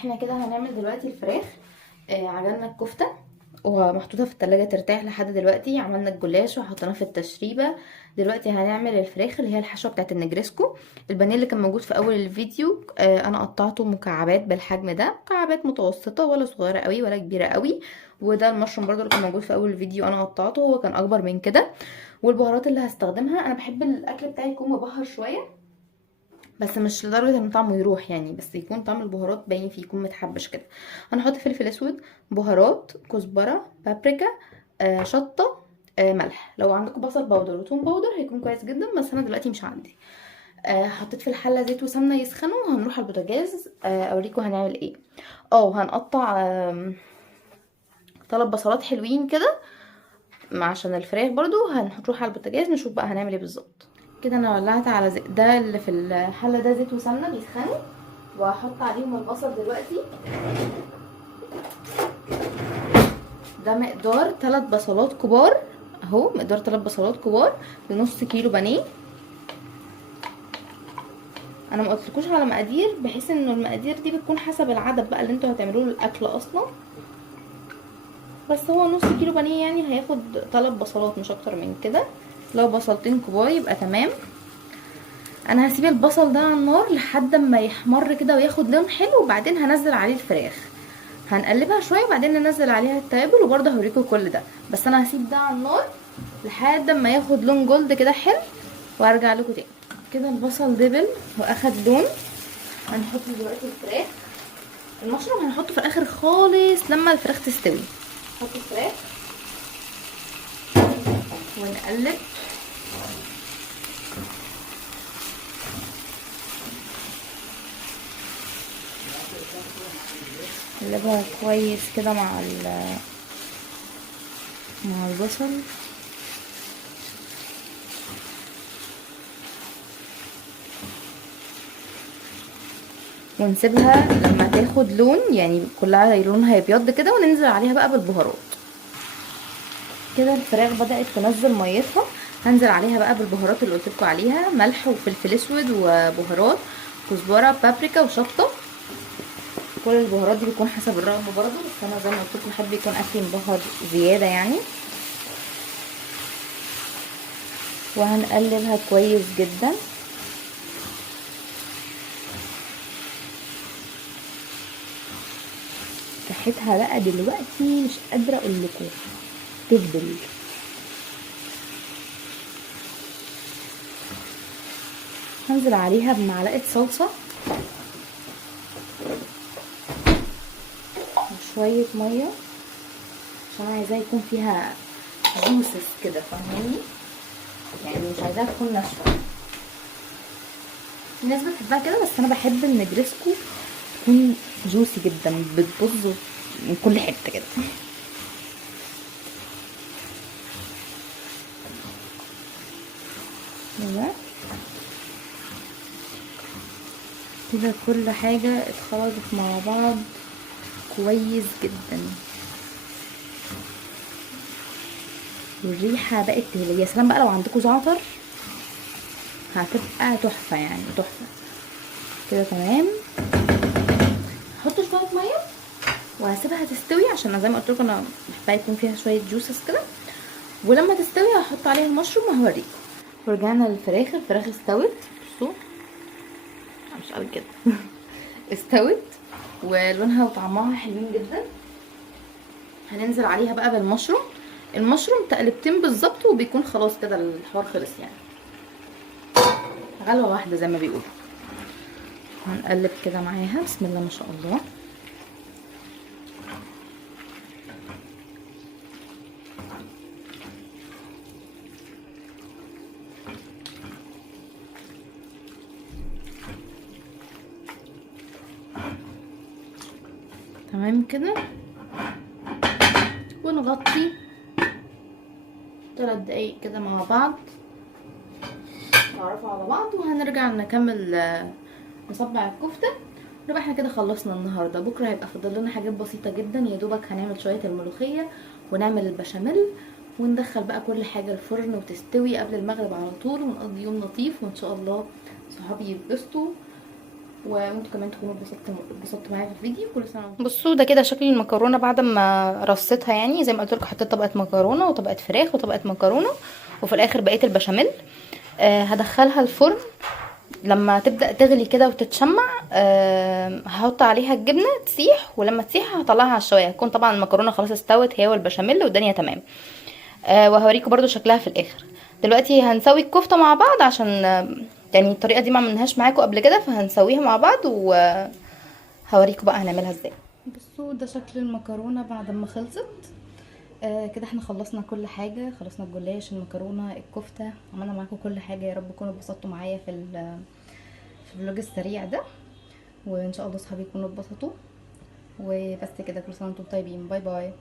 احنا كده هنعمل دلوقتي الفراخ. عجلنا الكفتة ومحطوطة في التلاجة ترتاح لحد دلوقتي. عملنا الجلاش وحطيناه في التشريبة. دلوقتي هنعمل الفراخ اللي هي الحشوة بتاعت النجرسكو. البانيه اللي كان موجود في اول الفيديو انا قطعته مكعبات بالحجم ده، مكعبات متوسطة ولا صغيرة قوي ولا كبيرة قوي. وده المشروم برضو اللي كان موجود في اول الفيديو انا قطعته، هو كان اكبر من كده. والبهارات اللي هستخدمها، انا بحب الاكل بتاعي يكون مبهر شوية، بس مش لدرجه ان طعمه يروح يعني، بس يكون طعم البهارات باين فيه، يكون متحبش كده. هنحط فلفل اسود، بهارات، كزبره، بابريكا، شطه، ملح. لو عندكم بصل باودر وتوم باودر هيكون كويس جدا، بس انا دلوقتي مش عندي. حطيت في الحله زيت وسمنه يسخنوا، وهنروح على البوتاجاز اوريكم هنعمل ايه. هنقطع 3 بصلات حلوين كده عشان الفراخ برضو. هنروح على البوتاجاز نشوف بقى هنعمل ايه بالظبط. كده انا ولعت على زيت، ده اللي في الحله ده زيت وسمنه بيسخنوا، وهحط عليهم البصل دلوقتي. ده مقدار 3 بصلات كبار اهو، مقدار 3 بصلات كبار لنص كيلو بانيه. انا ما قلتلكوش على مقادير، بحيث انه المقادير دي بتكون حسب العدد بقى اللي انتوا هتعملوه الاكل اصلا. بس هو نص كيلو بانيه يعني هياخد 3 بصلات مش اكتر من كده. لو بصلتين كبار يبقى تمام. انا هسيب البصل ده على النار لحد ما يحمر كده وياخد لون حلو، وبعدين هنزل عليه الفراخ. هنقلبها شويه وبعدين ننزل عليها التوابل، وبرده هوريكم كل ده. بس انا هسيب ده على النار لحد ما ياخد لون جولد كده حلو، وارجع لكم تاني. كده البصل دبل واخد لون. هنحط دلوقتي الفراخ. المشروم هنحطه في الاخر خالص لما الفراخ تستوي. نحط الفراخ ونقلب. نقلبها كويس كده مع البصل. ونسيبها لما تاخد لون، يعني كلها لونها يبيض كده، وننزل عليها بقى بالبهارات. كده الفراخ بدأت تنزل ميتها، هنزل عليها بقى بالبهارات اللي قلتلكوا عليها، ملح وفلفل اسود وبهارات، كزبره، بابريكا، وشطه. كل البهارات دي بيكون حسب الرغبه برضو، بس انا زي ما قلت لكم بحب يكون اكلي مبهر زياده يعني. وهنقلبها كويس جدا. ريحتها بقى دلوقتي مش قادره اقول لكم، تهبل. هنزل عليها بمعلقه صلصه وشويه ميه، عشان انا عايزاها يكون فيها جوسس كده، فاهماني؟ يعني مش عايزاها تكون ناشفه. في ناس بتحبها كده، بس انا بحب النجرسكو تكون جوسي جدا، بتبظ من كل حته كده. كده كل حاجه اتخلطت مع بعض كويس جدا، والريحه بقت تهلي. يا سلام بقى لو عندكم زعتر هتبقى تحفه، يعني تحفه. كده تمام. هحط شويه ميه وهسيبها تستوي، عشان زي ما قلت لكم انا بحبها يكون فيها شويه جوسس كده. ولما تستوي هحط عليها المشروم وهوريكم. ورجعنا للفراخ. الفراخ استوت، بصوا مش قوي كده استوت ولونها وطعمها حلوين جدا. هننزل عليها بقى بالمشروم. المشروم تقلبتين بالظبط وبيكون خلاص كده الحوار خلص يعني، غلوه واحده زي ما بيقولوا. هنقلب كده معاها، بسم الله ما شاء الله. تمام كده. ونغطي 3 دقايق كده مع بعض، نعرفوا على بعض، وهنرجع نكمل نصبع الكفته. يبقى احنا كده خلصنا النهارده. بكره هيبقى فاضل لنا حاجات بسيطه جدا، يا دوبك هنعمل شويه الملوخيه ونعمل البشاميل، وندخل بقى كل حاجه الفرن وتستوي قبل المغرب على طول، ونقضي يوم لطيف، وان شاء الله صحابي يتبسطوا وانتوا كمان تكونوا اتبسطتوا معايا في الفيديو. كل سنه وانتم بصوا ده كده شكل المكرونه بعد ما رصيتها. يعني زي ما قلت لكم حطيت طبقه مكرونه وطبقه فراخ وطبقه مكرونه وفي الاخر بقيه البشاميل. هدخلها الفرن لما تبدا تغلي كده وتتشمع. هحط عليها الجبنه تسيح، ولما تسيح هطلعها على الشوايه. هتكون طبعا المكرونه خلاص استوت هي والبشاميل والدنيا تمام. وهوريكم برضو شكلها في الاخر. دلوقتي هنسوي الكفته مع بعض عشان يعني الطريقه دي ما عملناهاش معاكم قبل كده، فهنسويها مع بعض وهوريكم بقى هنعملها ازاي. بصوا ده شكل المكرونه بعد ما خلصت. كده احنا خلصنا كل حاجه، خلصنا الجلاش المكرونه الكفته، عملنا معاكم كل حاجه. يا رب تكونوا اتبسطتوا معايا في الفلوج السريع ده، وان شاء الله صحابي يكونوا اتبسطوا. وبس كده، كل سنه وانتم طيبين، باي باي.